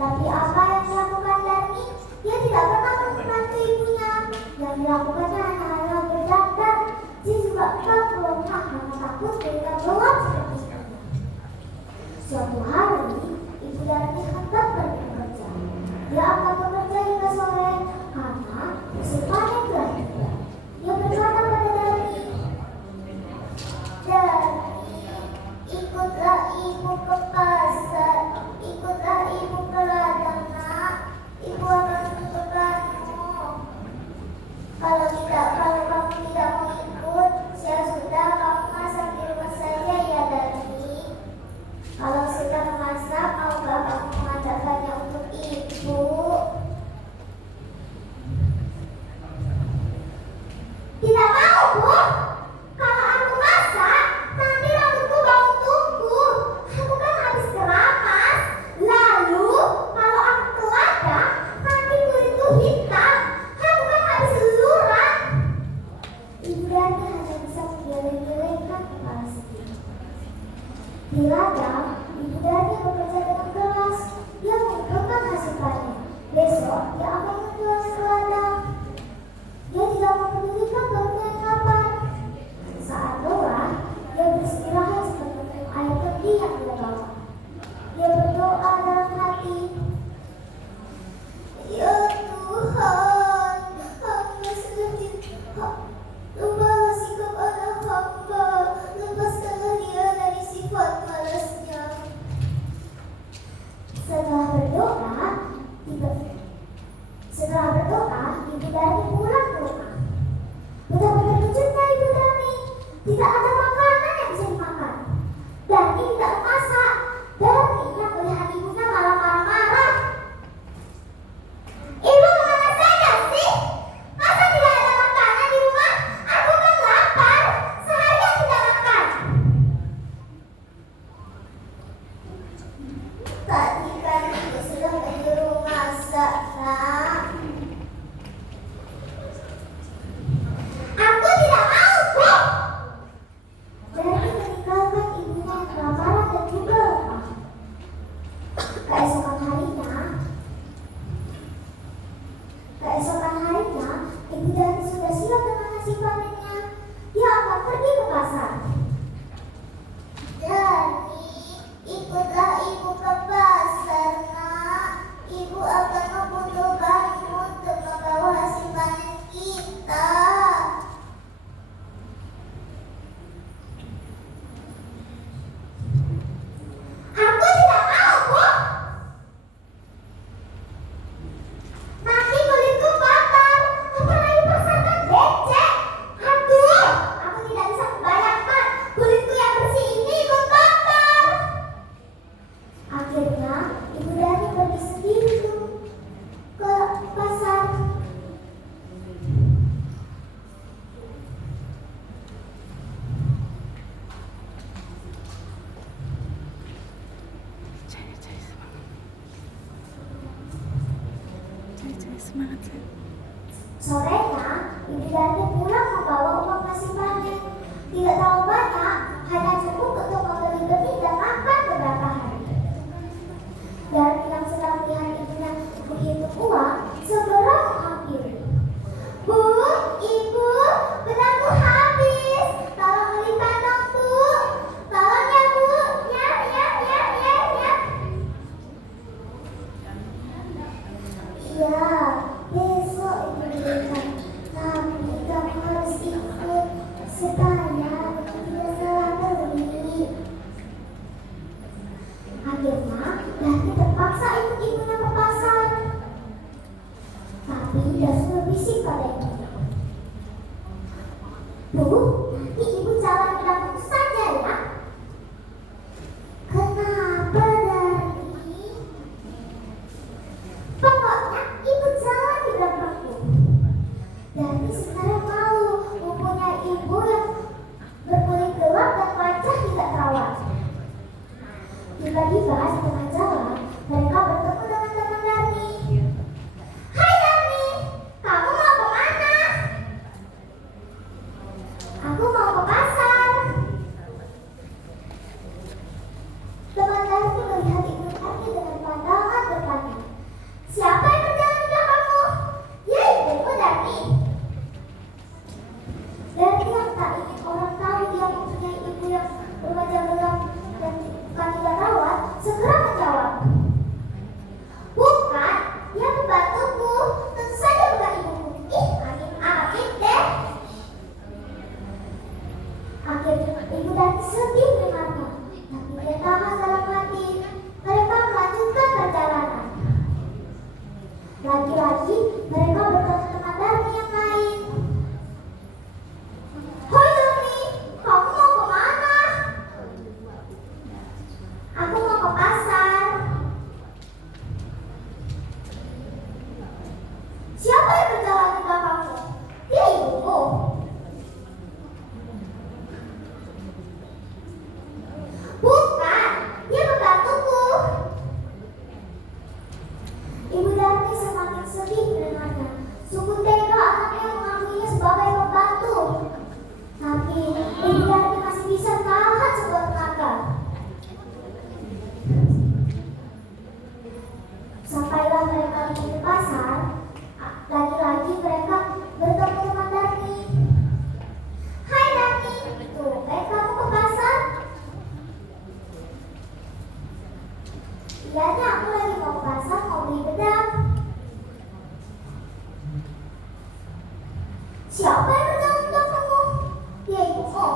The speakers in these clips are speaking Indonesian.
Tapi apa yang dilakukan Darmi? Dia tidak pernah membantu ibunya. Yang dilakukannya hanyalah berdandan. Dia juga belum karena takut mereka gelap seperti itu. Suatu hari, ibu Darmi hendak pergi bekerja. Dia akan bekerja hingga sore karena musim panen telah tiba. Dia berkata pada Darmi, "Darmi, ikutlah ibu ke pasar, ikutlah ibu ke ladang, nak. Ibu akan menentukanmu. Kalau kamu tidak mau ikut, ya sudah, kamu masak di rumah saja ya, Darmi. Kalau sudah memasak, maukah kamu mengantarkannya untuk ibu?" "Tidak mau, Bu. Kalau aku masak, nanti rambutku bau tumbuh. Aku kan habis keramas. Lalu, kalau aku ke ladang, nanti kulitku hitam. Aku kan habis luluran." Ibu Darmi hanya bisa menggeleng-gelengkan kepala sedih. Di ladang, ibu Darmi bekerja dengan keras. Dia mengumpulkan hasil panen. Besok, dia akan menjualnya ke ladang. Dia tidak mempedulikan barunya kapan. Saat lelah, dia beristirahat sambil minum air putih yang dia bawa. Dia berdoa dalam hati, "Ya Tuhan, hamba sudah ubahlah sikap anak hamba, lepaskanlah dia dari sifat malasnya." Setelah berdoa, ibu Darmi pulang ke rumah. Betapa terkejutnya ibu Darmi. Tidak ada makanan yang bisa dimakan. Darmi tidak masak. Darmi yang melihat ibunya malah marah-marah. "Ibu kemana saja sih? Masa tidak ada makanan di rumah? Aku kan lapar. Seharian tidak makan." "Tadi kan ibu sudah menyuruh masak, nak." "Aku tidak mau, Bu." Darmi meninggalkan ibunya yang kelaparan dan juga lemah. Keesokan harinya, ibu Darmi sudah siap dengan hasil panennya. Dia akan pergi ke pasar. "Darmi, ikutlah ibu ke pasar, nak. Ibu akan membutuhkanmu untuk membawa hasil panen kita." "Aku tidak mau, Bu. Nanti kulitku kotor. Apalagi pasar kan becek. Aduh, aku tidak bisa membayangkan kulitku yang bersih ini ikut kotor." Akhirnya, ibu Darmi pergi sendiri ke pasar. Semangat. Sorenya, ibu Darmi pulang membawa uang hasil panen. Tidak terlalu banyak, hanya cukup untuk membeli benih dan makan beberapa hari. Darmi yang sedang melihat ibunya menghitung uang segera menghampiri. "Bu, ibu, benangku habis. Tolong belikan dong, Bu. Tolong ya, Bu. Ya. "Iya, besok ibu belikan. Tapi kamu harus ikut supaya ibu tidak salah beli." Akhirnya, Darmi terpaksa ikut ibunya ke pasar. Tapi dia sudah berbisik pada ibunya, "Bu, nanti ibu jalan ke dapur saja ya." "Kenapa, Darmi?" "Pokoknya ibu jalan di belakangku." Darmi sebenarnya malu mempunyai ibu yang berkulit gelap dan wajah tidak terawat. Tiba-tiba di tengah jalan, mereka bertemu dengan teman Darmi. "Hai Darmi, kamu mau kemana?" "Aku sedih mendengarnya. Sungguh tega anaknya mengakuinya sebagai pembantu. Tapi Ibu Darni masih bisa tahan sekuat tenaga. Sampailah mereka di pasar. Lagi-lagi mereka bertemu teman Darni. Hai Darni, tumben kamu ke pasar? Iya, aku lagi mau ke pasar mau beli bedak. Siapa yang bertanggung jawab kamu? Dia ibumu.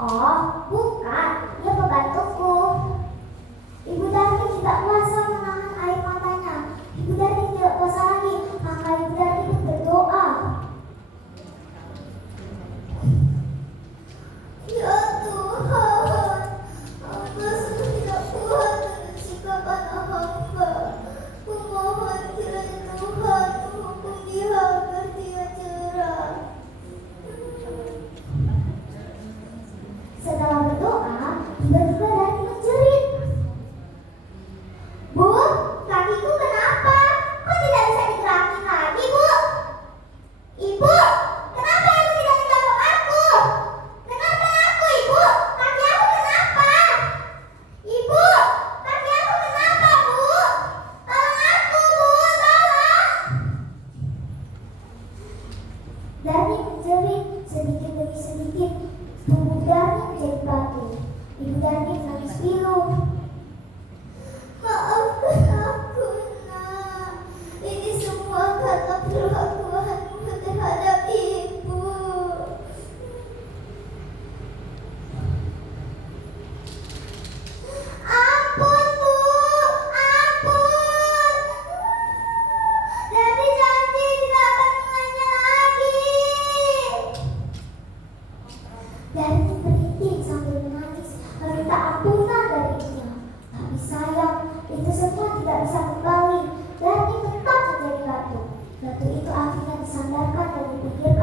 Oh, bukan, dia pembantuku. Ibu Darni tidak kuasa menahan air matanya. Ibu Darni tidak kuasa lagi, maka Ibu Darni pun berdoa. Ya Tuhan, hamba sudah tidak kuat dengan sikap anak hamba. Kumohon kiranya Tuhan menghukum dia agar dia cerah. Setelah berdoa, tiba-tiba Darni menjerit. Bu, kakiku kenapa? Kok tidak bisa digerakin lagi, Bu? Ibu, kenapa Ibu tidak menjawab aku? Dengarkan aku, Ibu. Kaki aku kenapa? Ibu, kaki aku kenapa, Bu? Tolong aku, Bu, tolong. Darni menjerit sedikit demi sedikit. Tubuh Darni menjadi batu. Ibu Darni menangis pilu. Maafkan aku, Nak. Ini semua karena perlakuanmu terhadap Ibu. Ampun, Bu. Ampun. Darni janji tidak akan mengulangnya lagi. Darni merintih sambil menangis, meminta ampunan dari ibunya. Tapi sayang, itu semua tidak bisa kembali. Darni tetap menjadi batu. Batu itu akhirnya disandarkan dan dipikirkan